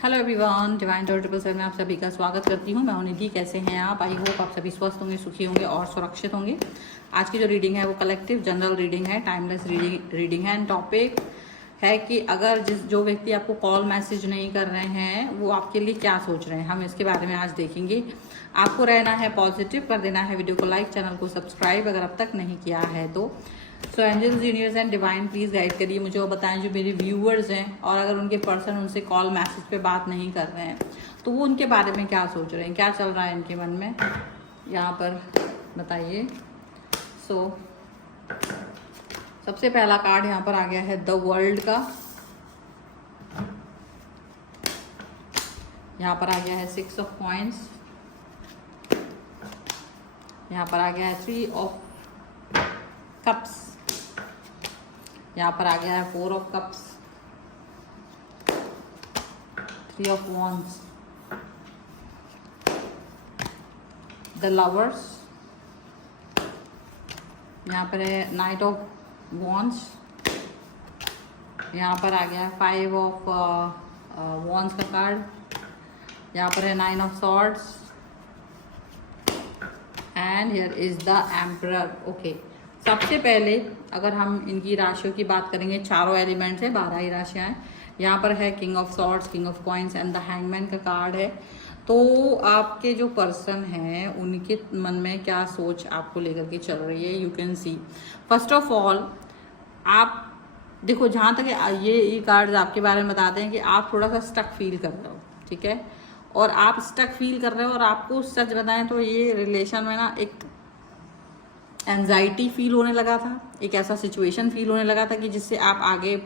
Hello everyone, divine triple seven में आप सभी का स्वागत करती हूँ। मैं हूं निधि। कैसे हैं आप? आई होप आप सभी स्वस्थ होंगे, सुखी होंगे और सुरक्षित होंगे। आज की जो रीडिंग है वो कलेक्टिव जनरल रीडिंग है, टाइमलेस रीडिंग है। एंड टॉपिक है कि अगर जो व्यक्ति आपको कॉल मैसेज नहीं कर रहे हैं वो आपके लिए क्या सोच रहे हैं, हम इसके बारे में आज देखेंगे। आपको रहना है पॉजिटिव, कर देना है वीडियो को लाइक, चैनल को सब्सक्राइब अगर अब तक नहीं किया है तो। So angels, universe and divine please guide करिए मुझे और बताएं जो मेरे व्यूअर्स हैं और अगर उनके पर्सन उनसे कॉल मैसेज पे बात नहीं कर रहे हैं तो वो उनके बारे में क्या सोच रहे हैं, क्या चल रहा है इनके मन में, यहाँ पर बताइए। सो सबसे पहला कार्ड यहाँ पर आ गया है द वर्ल्ड का। यहाँ पर आ गया है 6 ऑफ कॉइंस। यहाँ पर आ गया है 3 ऑफ कप्स। यहाँ पर आ गया है 4 of cups, 3 of wands, the lovers. यहाँ पर है नाइट ऑफ वॉन्ड्स। यहाँ पर आ गया है 5 ऑफ वॉन्ड्स का कार्ड। यहाँ पर है 9 of swords and here is the emperor. Okay, सबसे पहले अगर हम इनकी राशियों की बात करेंगे, चारों एलिमेंट्स है, 12 ही राशियां हैं। यहाँ पर है king of swords, king of coins and the hangman का कार्ड है। तो आपके जो पर्सन हैं उनके मन में क्या सोच आपको लेकर के चल रही है, you can see. First of all आप देखो, जहाँ तक ये कार्ड्स आपके बारे में बताते हैं कि आप थोड़ा सा स्टक फील कर रहे हो, ठीक है। और आप स्टक फील कर रहे हो और आपको सच बताएं तो ये रिलेशन में ना एक एंजाइटी फील होने लगा था, एक ऐसा सिचुएशन फील होने लगा था कि जिससे आप आगे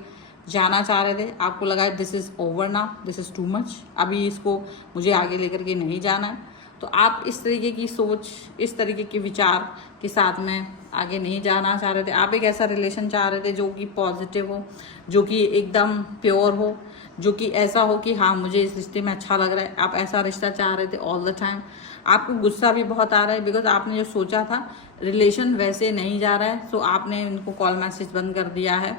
जाना चाह रहे थे। आपको लगा दिस इज़ ओवर ना, दिस इज़ टू मच, अभी इसको मुझे आगे लेकर के नहीं जाना है। तो आप इस तरीके की सोच, इस तरीके के विचार के साथ में आगे नहीं जाना चाह रहे थे। आप एक ऐसा रिलेशन चाह रहे थे जो कि पॉजिटिव हो, जो कि एकदम प्योर हो, जो कि ऐसा हो कि हाँ मुझे इस रिश्ते में अच्छा लग रहा है। आप ऐसा रिश्ता चाह रहे थे ऑल द टाइम। आपको गुस्सा भी बहुत आ रहा है बिकॉज आपने जो सोचा था रिलेशन वैसे नहीं जा रहा है। सो आपने उनको कॉल मैसेज बंद कर दिया है,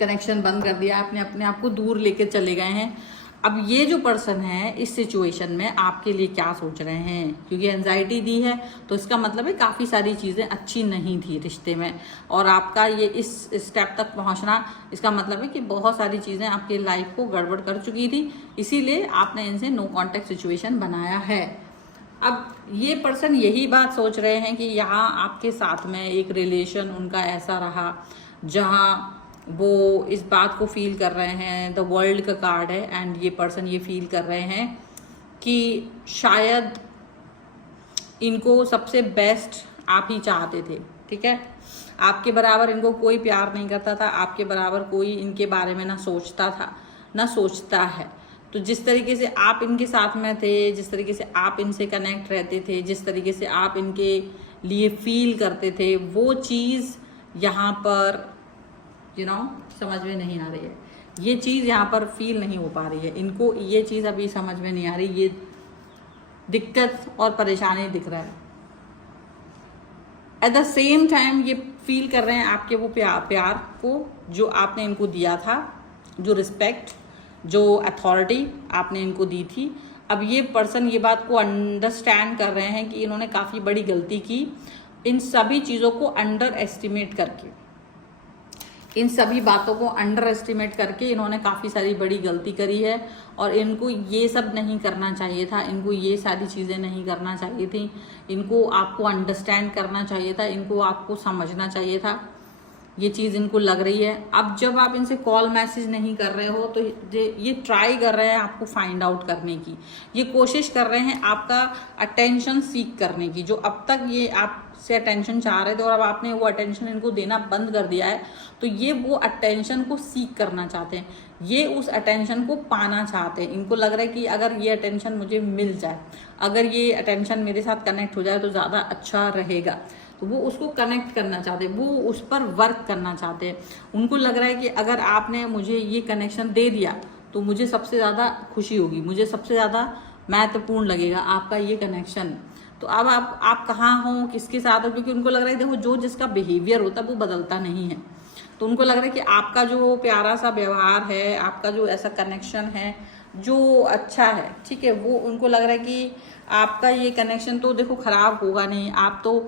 कनेक्शन बंद कर दिया, आपने अपने आप को दूर लेके चले गए हैं। अब ये जो पर्सन है इस सिचुएशन में आपके लिए क्या सोच रहे हैं, क्योंकि एंजाइटी दी है तो इसका मतलब है काफ़ी सारी चीज़ें अच्छी नहीं थी रिश्ते में और आपका ये इस स्टेप तक पहुंचना, इसका मतलब है कि बहुत सारी चीज़ें आपकी लाइफ को गड़बड़ कर चुकी थी, इसीलिए आपने इनसे नो कॉन्टेक्ट सिचुएशन बनाया है। अब ये पर्सन यही बात सोच रहे हैं कि यहाँ आपके साथ में एक रिलेशन उनका ऐसा रहा जहाँ वो इस बात को फील कर रहे हैं, द वर्ल्ड का कार्ड है एंड ये पर्सन ये फील कर रहे हैं कि शायद इनको सबसे बेस्ट आप ही चाहते थे, ठीक है। आपके बराबर इनको कोई प्यार नहीं करता था, आपके बराबर कोई इनके बारे में ना सोचता था ना सोचता है। तो जिस तरीके से आप इनके साथ में थे, जिस तरीके से आप इनसे कनेक्ट रहते थे, जिस तरीके से आप इनके लिए फील करते थे, वो चीज़ यहाँ पर समझ में नहीं आ रही है। ये चीज़ यहाँ पर फील नहीं हो पा रही है इनको, ये चीज़ अभी समझ में नहीं आ रही, ये दिक्कत और परेशानी दिख रहा है। एट द सेम टाइम ये फील कर रहे हैं आपके वो प्यार को जो आपने इनको दिया था, जो रिस्पेक्ट, जो अथॉरिटी आपने इनको दी थी। अब ये पर्सन ये बात को अंडरस्टैंड कर रहे हैं कि इन्होंने काफ़ी बड़ी गलती की, इन सभी चीज़ों को अंडर एस्टिमेट करके, इन सभी बातों को अंडर एस्टिमेट करके इन्होंने काफ़ी सारी बड़ी गलती करी है और इनको ये सब नहीं करना चाहिए था, इनको ये सारी चीज़ें नहीं करना चाहिए थी, इनको आपको अंडरस्टैंड करना चाहिए था, इनको आपको समझना चाहिए था। ये चीज़ इनको लग रही है। अब जब आप इनसे कॉल मैसेज नहीं कर रहे हो तो ये ट्राई कर रहे हैं आपको फाइंड आउट करने की, ये कोशिश कर रहे हैं आपका अटेंशन सीक करने की। जो अब तक ये आपसे अटेंशन चाह रहे थे और अब आपने वो अटेंशन इनको देना बंद कर दिया है, तो ये वो अटेंशन को सीक करना चाहते हैं, ये उस अटेंशन को पाना चाहते हैं। इनको लग रहा है कि अगर ये अटेंशन मुझे मिल जाए, अगर ये अटेंशन मेरे साथ कनेक्ट हो जाए तो ज़्यादा अच्छा रहेगा। तो वो उसको कनेक्ट करना चाहते हैं, वो उस पर वर्क करना चाहते हैं। उनको लग रहा है कि अगर आपने मुझे ये कनेक्शन दे दिया तो मुझे सबसे ज़्यादा खुशी होगी, मुझे सबसे ज़्यादा महत्वपूर्ण लगेगा आपका ये कनेक्शन। तो अब आप कहाँ हो, किसके साथ हो, क्योंकि उनको लग रहा है देखो जो जिसका बिहेवियर होता है वो बदलता नहीं है। तो उनको लग रहा है कि आपका जो प्यारा सा व्यवहार है, आपका जो ऐसा कनेक्शन है जो अच्छा है, ठीक है, वो उनको लग रहा है कि आपका ये कनेक्शन तो देखो खराब होगा नहीं। आप तो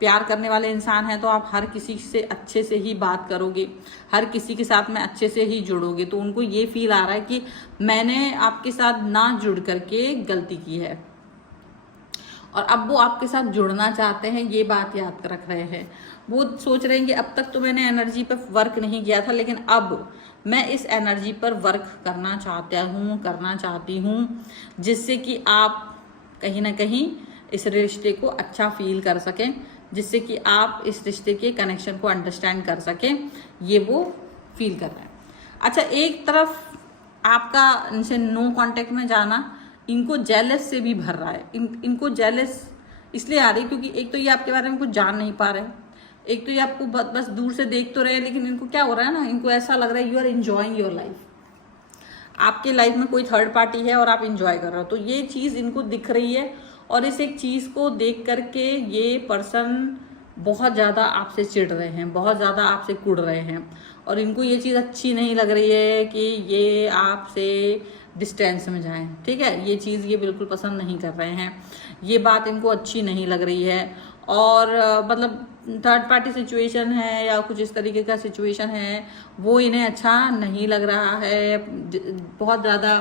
प्यार करने वाले इंसान हैं, तो आप हर किसी से अच्छे से ही बात करोगे, हर किसी के साथ में अच्छे से ही जुड़ोगे। तो उनको ये फील आ रहा है कि मैंने आपके साथ ना जुड़ करके गलती की है, और अब वो आपके साथ जुड़ना चाहते हैं, ये बात याद रख रहे हैं। वो सोच रहे हैं कि अब तक तो मैंने एनर्जी पर वर्क नहीं किया था, लेकिन अब मैं इस एनर्जी पर वर्क करना चाहती हूँ, जिससे कि आप कहीं ना कहीं इस रिश्ते को अच्छा फील कर सकें, जिससे कि आप इस रिश्ते के कनेक्शन को अंडरस्टैंड कर सकें, ये वो फील कर रहे हैं। अच्छा, एक तरफ आपका इनसे नो कांटेक्ट में जाना इनको जेलस से भी भर रहा है। इनको जेलस इसलिए आ रही क्योंकि एक तो ये आपके बारे में कुछ जान नहीं पा रहे, एक तो ये आपको बस दूर से देख तो रहे हैं, लेकिन इनको क्या हो रहा है ना, इनको ऐसा लग रहा है you are enjoying your life. आपके लाइफ में कोई थर्ड पार्टी है और आप इंजॉय कर रहे हो, तो ये चीज़ इनको दिख रही है। और इस एक चीज़ को देख करके ये पर्सन बहुत ज़्यादा आपसे चिढ़ रहे हैं, बहुत ज़्यादा आपसे कुढ़ रहे हैं, और इनको ये चीज़ अच्छी नहीं लग रही है कि ये आपसे डिस्टेंस में जाएं, ठीक है। ये चीज़ ये बिल्कुल पसंद नहीं कर रहे हैं, ये बात इनको अच्छी नहीं लग रही है। और मतलब थर्ड पार्टी सिचुएशन है या कुछ इस तरीके का सिचुएशन है, वो इन्हें अच्छा नहीं लग रहा है। बहुत ज़्यादा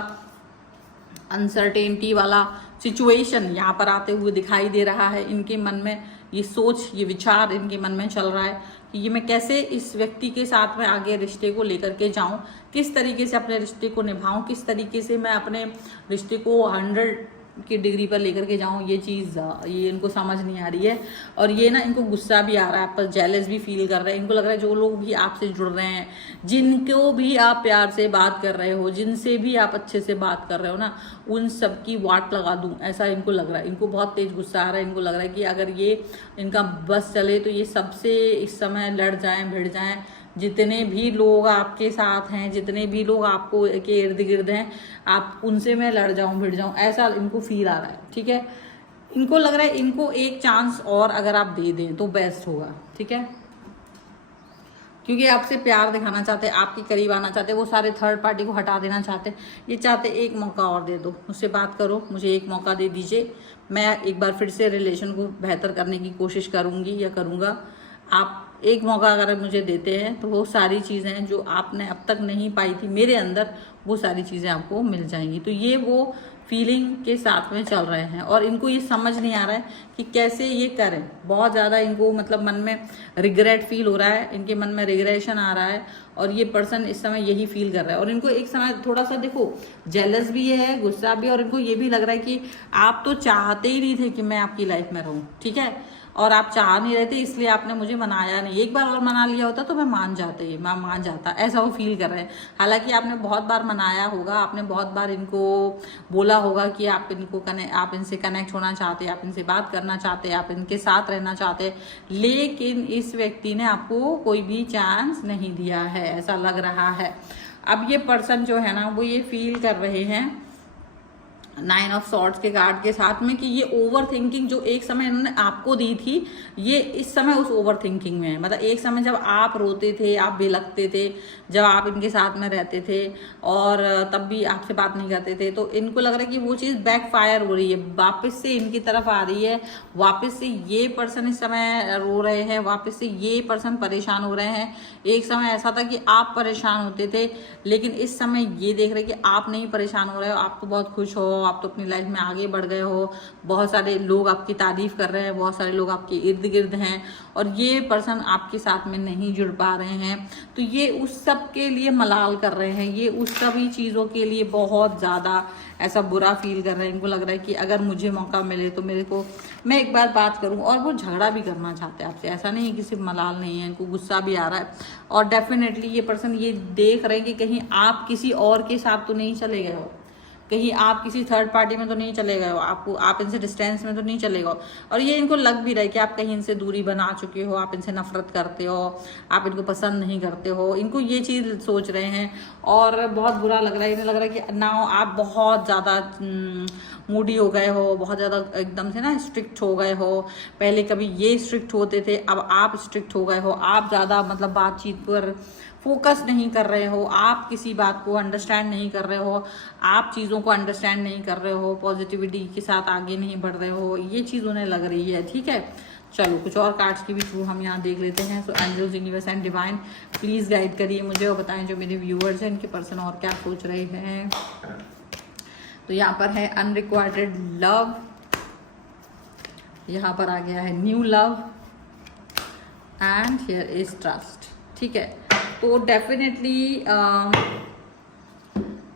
अनसर्टेनिटी वाला सिचुएशन यहाँ पर आते हुए दिखाई दे रहा है। इनके मन में ये सोच, ये विचार इनके मन में चल रहा है कि ये मैं कैसे इस व्यक्ति के साथ में आगे रिश्ते को लेकर के जाऊं, किस तरीके से अपने रिश्ते को निभाऊं, किस तरीके से मैं अपने रिश्ते को 100 की डिग्री पर लेकर के जाऊं, ये चीज़ ये इनको समझ नहीं आ रही है। और ये ना इनको गुस्सा भी आ रहा है, आप पर जेलस भी फील कर रहे हैं। इनको लग रहा है जो लोग भी आपसे जुड़ रहे हैं, जिनको भी आप प्यार से बात कर रहे हो, जिनसे भी आप अच्छे से बात कर रहे हो ना, उन सब की वाट लगा दूं, ऐसा इनको लग रहा है। इनको बहुत तेज गुस्सा आ रहा है। इनको लग रहा है कि अगर ये इनका बस चले तो ये सबसे इस समय लड़ जाएं, भिड़ जाएं। जितने भी लोग आपके साथ हैं, जितने भी लोग आपको के इर्द गिर्द हैं, आप उनसे मैं लड़ जाऊं, भिड़ जाऊं, ऐसा इनको फील आ रहा है, ठीक है। इनको लग रहा है इनको एक चांस और अगर आप दे दें तो बेस्ट होगा, ठीक है, क्योंकि आपसे प्यार दिखाना चाहते हैं, आपके करीब आना चाहते हैं, वो सारे थर्ड पार्टी को हटा देना चाहते हैं। ये चाहते एक मौका और दे दो, मुझसे बात करो, मुझे एक मौका दे दीजिए, मैं एक बार फिर से रिलेशन को बेहतर करने की कोशिश करूँगी या करूँगा। आप एक मौका अगर मुझे देते हैं तो वो सारी चीज़ें जो आपने अब तक नहीं पाई थी मेरे अंदर, वो सारी चीज़ें आपको मिल जाएंगी। तो ये वो फीलिंग के साथ में चल रहे हैं, और इनको ये समझ नहीं आ रहा है कि कैसे ये करें। बहुत ज़्यादा इनको मतलब मन में रिग्रेट फील हो रहा है, इनके मन में रिग्रेशन आ रहा है, और ये पर्सन इस समय यही फील कर रहा है। और इनको एक समय थोड़ा सा देखो जेलस भी है, गुस्सा भी, और इनको ये भी लग रहा है कि आप तो चाहते ही नहीं थे कि मैं आपकी लाइफ में रहूँ, ठीक है, और आप चाह नहीं रहे थे, इसलिए आपने मुझे मनाया नहीं। एक बार और मना लिया होता तो मैं मान जाता, ऐसा वो फील कर रहे हैं। हालांकि आपने बहुत बार मनाया होगा, आपने बहुत बार इनको बोला होगा कि आप इनसे कनेक्ट होना चाहते, आप इनसे बात करना चाहते, आप इनके साथ रहना चाहते, लेकिन इस व्यक्ति ने आपको कोई भी चांस नहीं दिया है, ऐसा लग रहा है। अब ये पर्सन जो है ना, वो ये फील कर रहे हैं 9 ऑफ सॉर्ड्स के कार्ड के साथ में कि ये ओवर थिंकिंग जो एक समय इन्होंने आपको दी थी, ये इस समय उस ओवर थिंकिंग में है। मतलब एक समय जब आप रोते थे, आप बिलखते थे, जब आप इनके साथ में रहते थे और तब भी आपसे बात नहीं करते थे, तो इनको लग रहा है कि वो चीज़ बैकफायर हो रही है, वापस से इनकी तरफ आ रही है, वापस से ये पर्सन इस समय रो रहे हैं, वापस से ये पर्सन परेशान हो रहे हैं। एक समय ऐसा था कि आप परेशान होते थे, लेकिन इस समय ये देख रहे कि आप नहीं परेशान हो रहे हो, आप तो बहुत खुश हो, आप तो अपनी लाइफ में आगे बढ़ गए हो, बहुत सारे लोग आपकी तारीफ कर रहे हैं, बहुत सारे लोग आपके इर्द गिर्द हैं, और ये पर्सन आपके साथ में नहीं जुड़ पा रहे हैं। तो ये उस सब के लिए मलाल कर रहे हैं, ये उस सभी चीज़ों के लिए बहुत ज़्यादा ऐसा बुरा फील कर रहे हैं। इनको लग रहा है कि अगर मुझे मौका मिले तो मैं एक बार बात करूं। और वो झगड़ा भी करना चाहते हैं आपसे, ऐसा नहीं है कि सिर्फ मलाल नहीं है, इनको गुस्सा भी आ रहा है। और डेफिनेटली ये पर्सन ये देख रहे हैं कि कहीं आप किसी और के साथ तो नहीं चले गए हो, कहीं आप किसी थर्ड पार्टी में तो नहीं चले गए हो, आप इनसे डिस्टेंस में तो नहीं चले गए। और ये इनको लग भी रहा है कि आप कहीं इनसे दूरी बना चुके हो, आप इनसे नफरत करते हो, आप इनको पसंद नहीं करते हो, इनको ये चीज़ सोच रहे हैं। और बहुत बुरा लग रहा है, इन्हें लग रहा है कि नाउ आप बहुत ज़्यादा मूडी हो गए हो, बहुत ज़्यादा एकदम से ना स्ट्रिक्ट हो गए हो। पहले कभी ये स्ट्रिक्ट होते थे, अब आप स्ट्रिक्ट हो गए हो। आप ज़्यादा मतलब बातचीत पर फोकस नहीं कर रहे हो, आप किसी बात को अंडरस्टैंड नहीं कर रहे हो, आप चीज़ों को अंडरस्टैंड नहीं कर रहे हो, पॉजिटिविटी के साथ आगे नहीं बढ़ रहे हो, ये चीज़ उन्हें लग रही है। ठीक है, चलो कुछ और कार्ड्स के भी थ्रू हम यहाँ देख लेते हैं। So angels, universe and divine please guide करिए मुझे और बताएं जो मेरे व्यूअर्स हैं इनके पर्सन और क्या सोच रहे हैं। तो यहाँ पर है अनरिक्वाइटेड लव, यहाँ पर आ गया है new love and here is trust. ठीक है, तो डेफिनेटली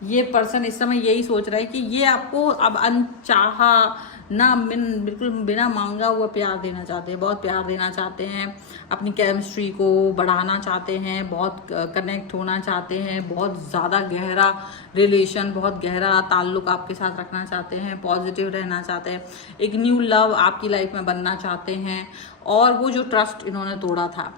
ये पर्सन इस समय यही सोच रहा है कि ये आपको अब अनचाहा ना बिल्कुल बिना मांगा हुआ प्यार देना चाहते हैं, बहुत प्यार देना चाहते हैं, अपनी केमिस्ट्री को बढ़ाना चाहते हैं, बहुत कनेक्ट होना चाहते हैं, बहुत ज़्यादा गहरा रिलेशन, बहुत गहरा ताल्लुक आपके साथ रखना चाहते हैं, पॉजिटिव रहना चाहते हैं, एक न्यू लव आपकी लाइफ में बनना चाहते हैं। और वो जो ट्रस्ट इन्होंने तोड़ा था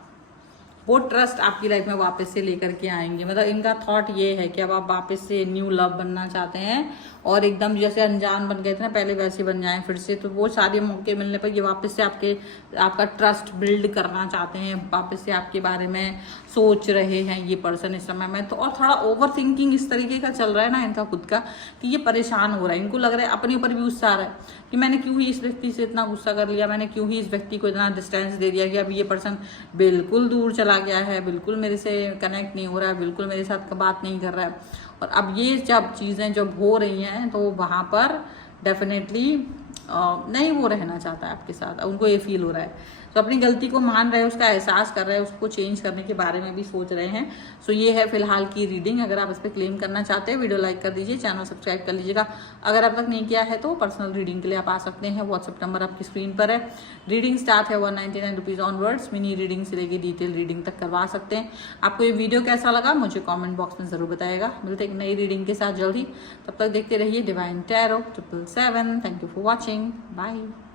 वो ट्रस्ट आपकी लाइफ में वापस से लेकर के आएंगे। मतलब इनका थॉट ये है कि अब आप वापस से न्यू लव बनना चाहते हैं और एकदम जैसे अनजान बन गए थे ना पहले, वैसे बन जाएं फिर से। तो वो सारे मौके मिलने पर ये वापस से आपका ट्रस्ट बिल्ड करना चाहते हैं, वापस से आपके बारे में सोच रहे हैं ये पर्सन इस समय में। तो और थोड़ा ओवर थिंकिंग इस तरीके का चल रहा है ना इनका खुद का, कि ये परेशान हो रहा है, इनको लग रहा है अपने ऊपर भी गुस्सा आ रहा है कि मैंने क्यों ही इस व्यक्ति से इतना गुस्सा कर लिया, मैंने क्यों ही इस व्यक्ति को इतना डिस्टेंस दे दिया कि अब ये पर्सन बिल्कुल दूर चला गया है, बिल्कुल मेरे से कनेक्ट नहीं हो रहा है, बिल्कुल मेरे साथ बात नहीं कर रहा है। और अब ये जब चीज़ें जब हो रही हैं तो वहाँ पर डेफिनेटली नहीं वो रहना चाहता है आपके साथ, उनको ये फील हो रहा है। तो अपनी गलती को मान रहे हैं, उसका एहसास कर रहे हैं, उसको चेंज करने के बारे में भी सोच रहे हैं। सो ये है फिलहाल की रीडिंग। अगर आप इस पर क्लेम करना चाहते हैं वीडियो लाइक कर दीजिए, चैनल सब्सक्राइब कर लीजिएगा। अगर अब तक नहीं किया है तो पर्सनल रीडिंग के लिए आप आ सकते हैं, व्हाट्सअप नंबर आपकी स्क्रीन पर है। रीडिंग स्टार्ट है 199 रुपीज़ ऑनवर्ड्स, मिनी रीडिंग से लेकर डिटेल रीडिंग तक करवा सकते हैं। आपको ये वीडियो कैसा लगा मुझे कॉमेंट बॉक्स में ज़रूर बताएगा। मिलते एक नई रीडिंग के साथ जल्दी, तब तक देखते रहिए divine tarot 777। Thank you for watching, bye.